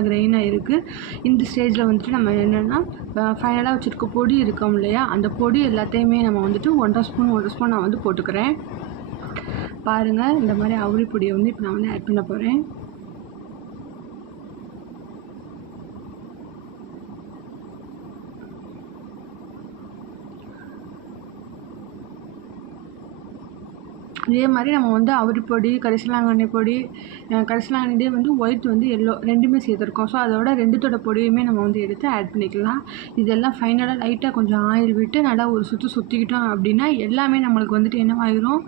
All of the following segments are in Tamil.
கிரெயினாக இருக்குது. இந்த ஸ்டேஜில் வந்துட்டு நம்ம என்னென்னா ஃபைனலாக வச்சுருக்க பொடி இருக்கோம் இல்லையா, அந்த பொடி எல்லாத்தையுமே நம்ம வந்துட்டு 1.5 ஸ்பூன் நான் வந்து போட்டுக்கிறேன். பாருங்கள், இந்த மாதிரி அவுரி பொடியை வந்து இப்போ நான் வந்து ஆட் பண்ண போகிறேன். இதே மாதிரி நம்ம வந்து அவுரி பொடி, கரிசலாங்கண்ணி பொடி, கரிசலாங்கண்ணிலே வந்து ஒயிட் வந்து எல்லோ ரெண்டுமே சேர்த்துருக்கோம். ஸோ அதோட ரெண்டுத்தோட பொடியுமே நம்ம வந்து எடுத்து ஆட் பண்ணிக்கலாம். இதெல்லாம் ஃபைனலாக லைட்டாக கொஞ்சம் ஆயில் விட்டு நல்லா ஒரு சுற்றிக்கிட்டோம் அப்படின்னா எல்லாமே நம்மளுக்கு வந்துட்டு என்னவாயிரும்,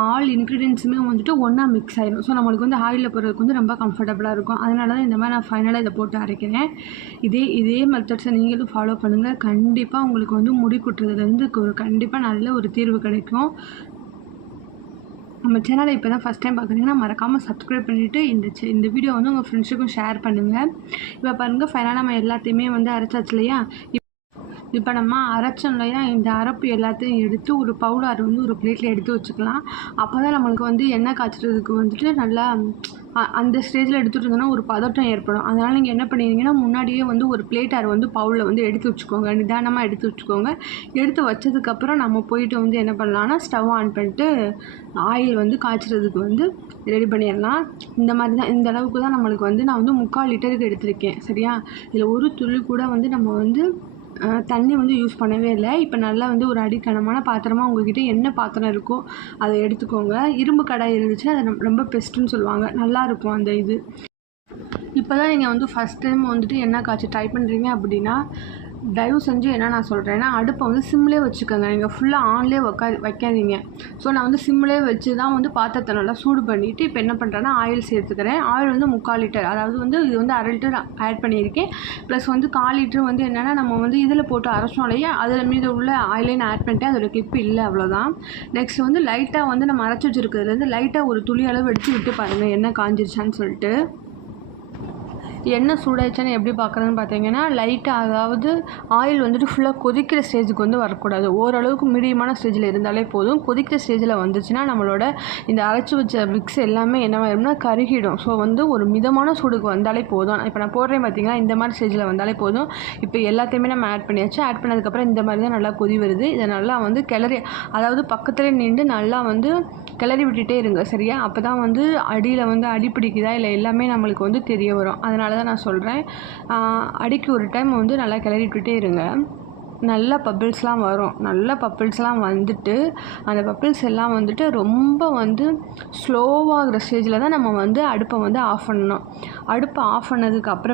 ஆல் இன்க்ரீடியன்ஸுமே வந்துட்டு ஒன்றா மிக்ஸ் ஆயிடும். ஸோ நம்மளுக்கு வந்து ஆயிலில் போடுறதுக்கு வந்து ரொம்ப கம்ஃபர்டபுளாக இருக்கும். அதனால தான் இந்த மாதிரி நான் ஃபைனலாக இதை போட்டு அரைக்கிறேன். இதே மெத்தட்ஸை நீங்களும் ஃபாலோ பண்ணுங்கள். கண்டிப்பாக உங்களுக்கு வந்து முடி கொட்டுறதுலேருந்து கண்டிப்பாக நல்ல ஒரு தீர்வு கிடைக்கும். நம்ம சேனலை இப்போ தான் ஃபஸ்ட் டைம் பார்க்குறீங்கன்னா மறக்காமல் சப்ஸ்கிரைப் பண்ணிவிட்டு இந்த வீடியோ வந்து உங்கள் ஃப்ரெண்ட்ஸுக்கும் ஷேர் பண்ணுங்கள். இப்போ பாருங்கள், ஃபைனலாக நம்ம எல்லாத்தையுமே வந்து அரைச்சாச்சு இல்லையா. இப்போ நம்ம அரைச்சோம் இல்லையா, இந்த அரைப்பு எல்லாத்தையும் எடுத்து ஒரு பவுடர் வந்து ஒரு பிளேட்டில் எடுத்து வச்சுக்கலாம். அப்போ தான் நம்மளுக்கு வந்து எண்ணெய் காய்ச்சறதுக்கு வந்துட்டு நல்லா அந்த ஸ்டேஜில் எடுத்துகிட்டு இருந்தோன்னா ஒரு பதட்டம் ஏற்படும். அதனால் நீங்கள் என்ன பண்ணிடுங்கன்னா முன்னாடியே வந்து ஒரு பிளேட்டார் வந்து பவுலில் வந்து எடுத்து வச்சுக்கோங்க. நிதானமாக எடுத்து வச்சுக்கோங்க. எடுத்து வச்சதுக்கப்புறம் நம்ம போயிட்டு வந்து என்ன பண்ணலான்னா ஸ்டவ் ஆன் பண்ணிட்டு ஆயில் வந்து காய்ச்சறதுக்கு வந்து ரெடி பண்ணிடலாம். இந்த மாதிரி தான், இந்த அளவுக்கு தான் நம்மளுக்கு வந்து நான் வந்து 3/4 லிட்டருக்கு எடுத்திருக்கேன். சரியா, இதில் ஒரு துளி கூட வந்து நம்ம வந்து தண்ணி வந்து யூஸ் பண்ணவே இல்லை. இப்போ நல்லா வந்து ஒரு அடிக்கனமான பாத்திரமாக உங்கள்கிட்ட என்ன பாத்திரம் இருக்கோ அதை எடுத்துக்கோங்க. இரும்பு கடாய் இருந்துச்சுன்னா அது ரொம்ப பெஸ்ட்டுன்னு சொல்லுவாங்க, நல்லாயிருக்கும் அந்த இது. இப்போ தான் நீங்கள் வந்து ஃபஸ்ட் டைம் வந்துட்டு எண்ணெய் காய்ச்சி ட்ரை பண்ணுறீங்க அப்படின்னா தயவு செஞ்சு என்ன நான் சொல்கிறேன்னா அடுப்பை வந்து சிம்லேயே வச்சுக்கோங்க. நீங்கள் ஃபுல்லாக ஆன்லேயே வைக்காதீங்க. ஸோ நான் வந்து சிம்லேயே வச்சு தான் வந்து பாத்திரத்தை நல்லா சூடு பண்ணிவிட்டு இப்போ என்ன பண்ணுறேன்னா ஆயில் சேர்த்துக்கிறேன். ஆயில் வந்து 3/4 லிட்டர், அதாவது வந்து இது வந்து 1/2 லிட்டர் ஆட் பண்ணியிருக்கேன். ப்ளஸ் வந்து 1/4 லிட்டர் வந்து என்னென்னா நம்ம வந்து இதில் போட்டு அரைச்சோம் இல்லையா, அதில் மீது உள்ள ஆயிலையும் ஆட் பண்ணிட்டேன். அதோட கிளிப்பு இல்லை, அவ்வளோதான். நெக்ஸ்ட் வந்து லைட்டாக வந்து நம்ம அரைச்சி வச்சுருக்கிறதுலேருந்து லைட்டாக ஒரு துளி அளவு எடுத்து விட்டு பாருங்கள் எண்ணெய் காஞ்சிருச்சான்னு சொல்லிட்டு. எண்ணெய் சூடாயிடுச்சான்னு எப்படி பார்க்குறதுன்னு பார்த்தீங்கன்னா லைட்டாக, அதாவது ஆயில் வந்துட்டு ஃபுல்லாக கொதிக்கிற ஸ்டேஜுக்கு வந்து வரக்கூடாது. ஓரளவுக்கு மீடியமான ஸ்டேஜில் இருந்தாலே போதும். கொதிக்கிற ஸ்டேஜில் வந்துச்சுன்னா நம்மளோட இந்த அரைச்சி வச்ச மிக்ஸ் எல்லாமே என்னவாயிரும்னா கருகிடும். ஸோ வந்து ஒரு மிதமான சூடுக்கு வந்தாலே போதும். இப்போ நான் போடுறேன் பார்த்தீங்கன்னா, இந்த மாதிரி ஸ்டேஜில் வந்தாலே போதும். இப்போ எல்லாத்தையுமே நம்ம ஆட் பண்ணியாச்சு. ஆட் பண்ணதுக்கப்புறம் இந்த மாதிரி தான் நல்லா கொதி வருது. இதை நல்லா வந்து கிளறி, அதாவது பக்கத்துலேயே நின்று நல்லா வந்து கிளறி விட்டுட்டே இருங்க. சரியா, அப்போ தான் வந்து அடியில் வந்து அடி பிடிக்குதா இல்லை எல்லாமே நம்மளுக்கு வந்து தெரிய வரும். அதனால தான் நான் சொல்கிறேன், அடிக்கு ஒரு டைம் வந்து நல்லா கிளறி விட்டுட்டே இருங்க. நல்ல பப்பிள்ஸ்லாம் வரும். நல்ல பப்பிள்ஸ்லாம் வந்துட்டு அந்த பப்பிள்ஸ் எல்லாம் வந்துட்டு ரொம்ப வந்து ஸ்லோவாகிற ஸ்டேஜில் தான் நம்ம வந்து அடுப்பை வந்து ஆஃப் பண்ணணும். அடுப்பை ஆஃப் பண்ணதுக்கப்புறம்